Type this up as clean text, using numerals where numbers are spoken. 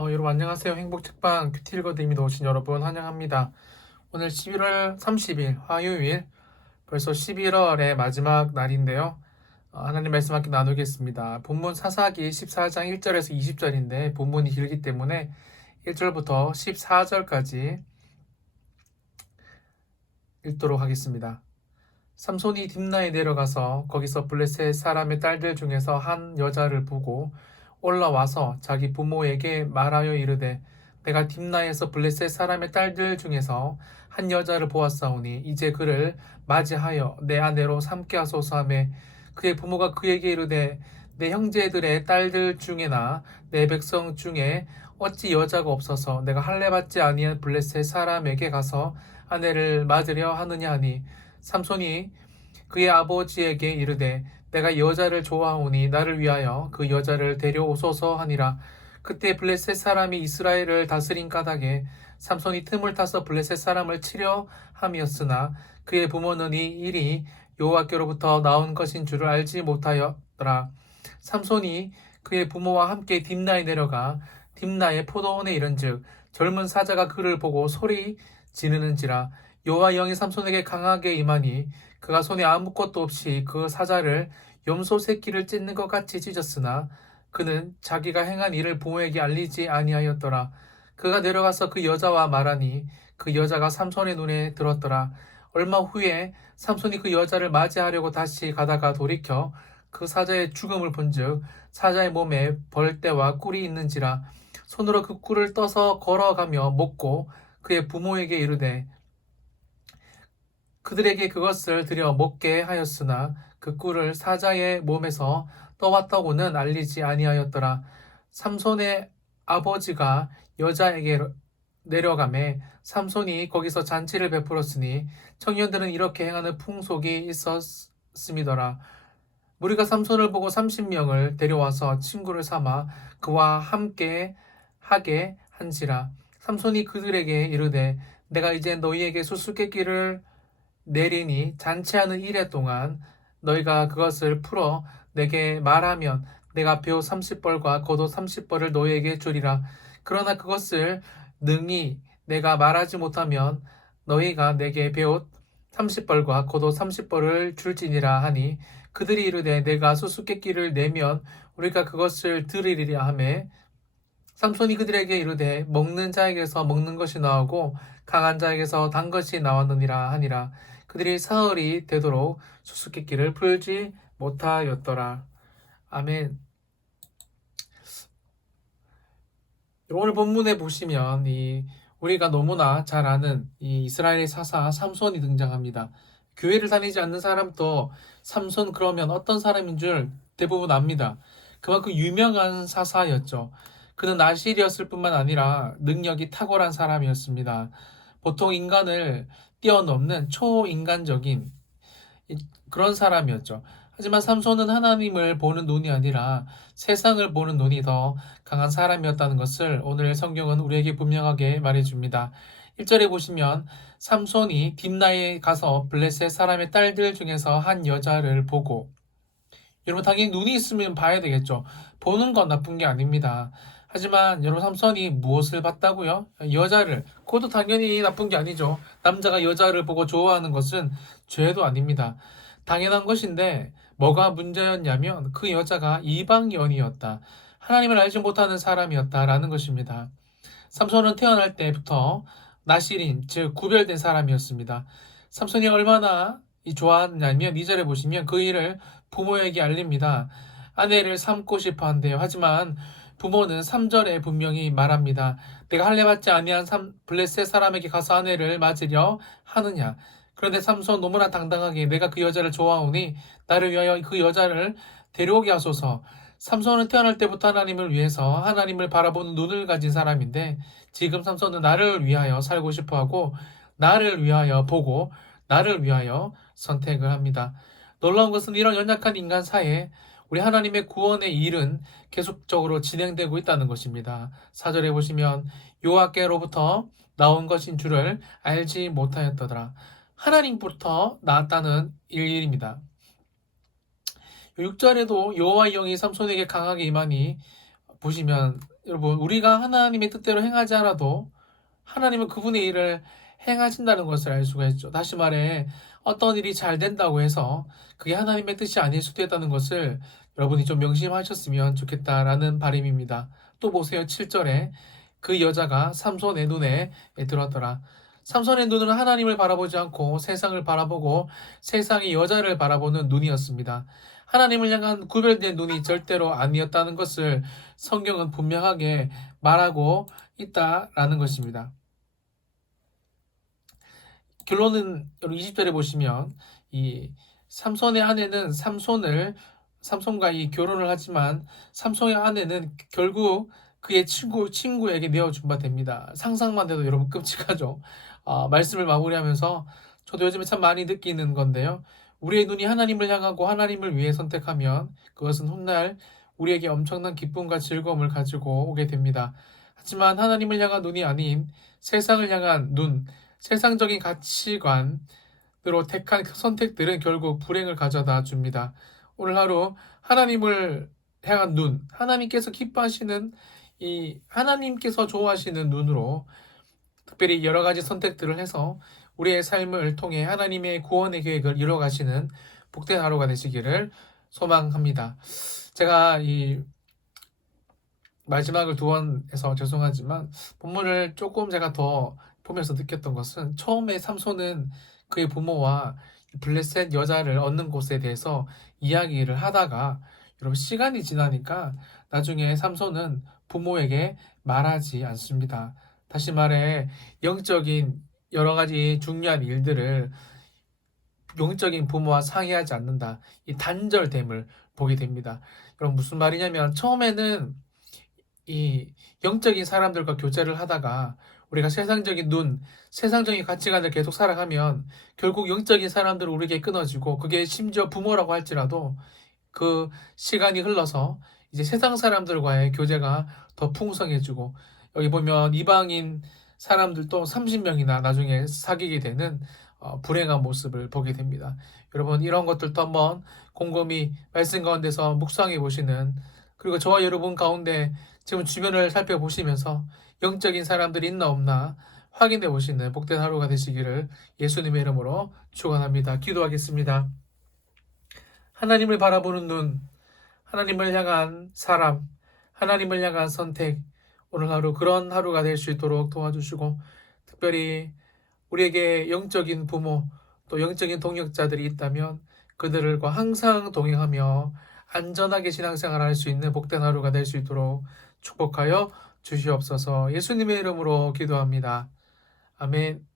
여러분 안녕하세요. 행복책방 큐티 읽어드립니다. 오신 여러분 환영합니다. 오늘 11월 30일 화요일, 벌써 11월의 마지막 날인데요. 하나님 말씀 함께 나누겠습니다. 본문 사사기 14장 1절에서 20절인데 본문이 길기 때문에 1절부터 14절까지 읽도록 하겠습니다. 삼손이 딥나에 내려가서 거기서 블레셋 사람의 딸들 중에서 한 여자를 보고 올라와서 자기 부모에게 말하여 이르되 내가 딥나에서 블레셋 사람의 딸들 중에서 한 여자를 보았사오니 이제 그를 맞이하여 내 아내로 삼게 하소서 하매 그의 부모가 그에게 이르되 내 형제들의 딸들 중에나 내 백성 중에 어찌 여자가 없어서 내가 할례받지 아니한 블레셋 사람에게 가서 아내를 맞으려 하느냐 하니 삼손이 그의 아버지에게 이르되 내가 여자를 좋아하오니 나를 위하여 그 여자를 데려오소서 하니라. 그때 블레셋 사람이 이스라엘을 다스린 까닭에 삼손이 틈을 타서 블레셋 사람을 치려 함이었으나 그의 부모는 이 일이 여호와께로부터 나온 것인 줄을 알지 못하였더라. 삼손이 그의 부모와 함께 딥나에 내려가 딥나의 포도원에 이른즉 젊은 사자가 그를 보고 소리 지르는지라. 여호와 영이 삼손에게 강하게 임하니 그가 손에 아무것도 없이 그 사자를 염소 새끼를 찢는 것 같이 찢었으나 그는 자기가 행한 일을 부모에게 알리지 아니하였더라. 그가 내려가서 그 여자와 말하니 그 여자가 삼손의 눈에 들었더라. 얼마 후에 삼손이 그 여자를 맞이하려고 다시 가다가 돌이켜 그 사자의 죽음을 본즉 사자의 몸에 벌떼와 꿀이 있는지라. 손으로 그 꿀을 떠서 걸어가며 먹고 그의 부모에게 이르되 그들에게 그것을 들여 먹게 하였으나 그 꿀을 사자의 몸에서 떠왔다고는 알리지 아니하였더라. 삼손의 아버지가 여자에게 내려가매 삼손이 거기서 잔치를 베풀었으니 청년들은 이렇게 행하는 풍속이 있었음이더라. 무리가 삼손을 보고 30명을 데려와서 친구를 삼아 그와 함께 하게 한지라. 삼손이 그들에게 이르되 내가 이제 너희에게 수수께끼를 내리니 잔치하는 이래 동안 너희가 그것을 풀어 내게 말하면 내가 배옷 30벌과 겉옷 30벌을 너희에게 주리라. 그러나 그것을 능히 내가 말하지 못하면 너희가 내게 배옷 30벌과 겉옷 30벌을 줄지니라 하니 그들이 이르되 내가 수수께끼를 내면 우리가 그것을 들으리라 하매 삼손이 그들에게 이르되 먹는 자에게서 먹는 것이 나오고 강한 자에게서 단 것이 나왔느니라 하니라. 그들이 사흘이 되도록 수수께끼를 풀지 못하였더라. 아멘. 오늘 본문에 보시면 우리가 너무나 잘 아는 이 이스라엘의 사사 삼손이 등장합니다. 교회를 다니지 않는 사람도 삼손 그러면 어떤 사람인 줄 대부분 압니다. 그만큼 유명한 사사였죠. 그는 나실이었을 뿐만 아니라 능력이 탁월한 사람이었습니다. 보통 인간을 뛰어넘는 초인간적인 그런 사람이었죠. 하지만 삼손은 하나님을 보는 눈이 아니라 세상을 보는 눈이 더 강한 사람이었다는 것을 오늘 성경은 우리에게 분명하게 말해줍니다. 1절에 보시면 삼손이 딥나에 가서 블레셋 사람의 딸들 중에서 한 여자를 보고, 여러분 당연히 눈이 있으면 봐야 되겠죠. 보는 건 나쁜 게 아닙니다. 하지만 여러분 삼손이 무엇을 봤다고요? 여자를. 그것도 당연히 나쁜 게 아니죠. 남자가 여자를 보고 좋아하는 것은 죄도 아닙니다. 당연한 것인데 뭐가 문제였냐면 그 여자가 이방연이었다. 하나님을 알지 못하는 사람이었다라는 것입니다. 삼손은 태어날 때부터 나실인, 즉 구별된 사람이었습니다. 삼손이 얼마나 좋아하냐면 2절에 보시면 그 일을 부모에게 알립니다. 아내를 삼고 싶어 한대요. 하지만 부모는 3절에 분명히 말합니다. 내가 할례받지 아니한 블레셋 사람에게 가서 아내를 맞으려 하느냐. 그런데 삼손 너무나 당당하게 내가 그 여자를 좋아하오니 나를 위하여 그 여자를 데려오게 하소서. 삼손은 태어날 때부터 하나님을 위해서 하나님을 바라보는 눈을 가진 사람인데 지금 삼손은 나를 위하여 살고 싶어하고 나를 위하여 보고 나를 위하여 선택을 합니다. 놀라운 것은 이런 연약한 인간 사이에 우리 하나님의 구원의 일은 계속적으로 진행되고 있다는 것입니다. 4절에 보시면 여호와께로부터 나온 것인 줄을 알지 못하였더라. 하나님부터 나왔다는 일입니다. 6절에도 여호와의 영이 삼손에게 강하게 임하니 보시면 여러분, 우리가 하나님의 뜻대로 행하지 않아도 하나님은 그분의 일을 행하신다는 것을 알 수가 있죠. 다시 말해, 어떤 일이 잘 된다고 해서 그게 하나님의 뜻이 아닐 수도 있다는 것을 여러분이 좀 명심하셨으면 좋겠다라는 바람입니다. 또 보세요. 7절에 그 여자가 삼손의 눈에 들었더라. 삼손의 눈은 하나님을 바라보지 않고 세상을 바라보고 세상이 여자를 바라보는 눈이었습니다. 하나님을 향한 구별된 눈이 절대로 아니었다는 것을 성경은 분명하게 말하고 있다라는 것입니다. 결론은 여러분 20절에 보시면 이 삼손의 아내는 삼손과 이 결혼을 하지만 삼손의 아내는 결국 그의 친구에게 내어준 바 됩니다. 상상만 해도 여러분 끔찍하죠. 말씀을 마무리하면서 저도 요즘에 참 많이 느끼는 건데요. 우리의 눈이 하나님을 향하고 하나님을 위해 선택하면 그것은 훗날 우리에게 엄청난 기쁨과 즐거움을 가지고 오게 됩니다. 하지만 하나님을 향한 눈이 아닌 세상을 향한 눈, 세상적인 가치관으로 택한 선택들은 결국 불행을 가져다 줍니다. 오늘 하루 하나님을 향한 눈, 하나님께서 기뻐하시는 이 하나님께서 좋아하시는 눈으로 특별히 여러 가지 선택들을 해서 우리의 삶을 통해 하나님의 구원의 계획을 이뤄가시는 복된 하루가 되시기를 소망합니다. 제가 이 마지막을 두 번 해서 죄송하지만 본문을 조금 제가 더 보면서 느꼈던 것은 처음에 삼손은 그의 부모와 블레셋 여자를 얻는 곳에 대해서 이야기를 하다가 여러분 시간이 지나니까 나중에 삼손은 부모에게 말하지 않습니다. 다시 말해 영적인 여러 가지 중요한 일들을 영적인 부모와 상의하지 않는다. 이 단절됨을 보게 됩니다. 그럼 무슨 말이냐면 처음에는 이 영적인 사람들과 교제를 하다가 우리가 세상적인 눈, 세상적인 가치관을 계속 살아가면 결국 영적인 사람들은 우리에게 끊어지고 그게 심지어 부모라고 할지라도 그 시간이 흘러서 이제 세상 사람들과의 교제가 더 풍성해지고 여기 보면 이방인 사람들도 30명이나 나중에 사귀게 되는 불행한 모습을 보게 됩니다. 여러분 이런 것들도 한번 곰곰이 말씀 가운데서 묵상해 보시는 그리고 저와 여러분 가운데 지금 주변을 살펴보시면서 영적인 사람들이 있나 없나 확인해 보시는 복된 하루가 되시기를 예수님의 이름으로 축원합니다. 기도하겠습니다. 하나님을 바라보는 눈, 하나님을 향한 사람, 하나님을 향한 선택, 오늘 하루 그런 하루가 될 수 있도록 도와주시고 특별히 우리에게 영적인 부모 또 영적인 동역자들이 있다면 그들과 항상 동행하며 안전하게 신앙생활을 할 수 있는 복된 하루가 될 수 있도록 축복하여 주시옵소서. 예수님의 이름으로 기도합니다. 아멘.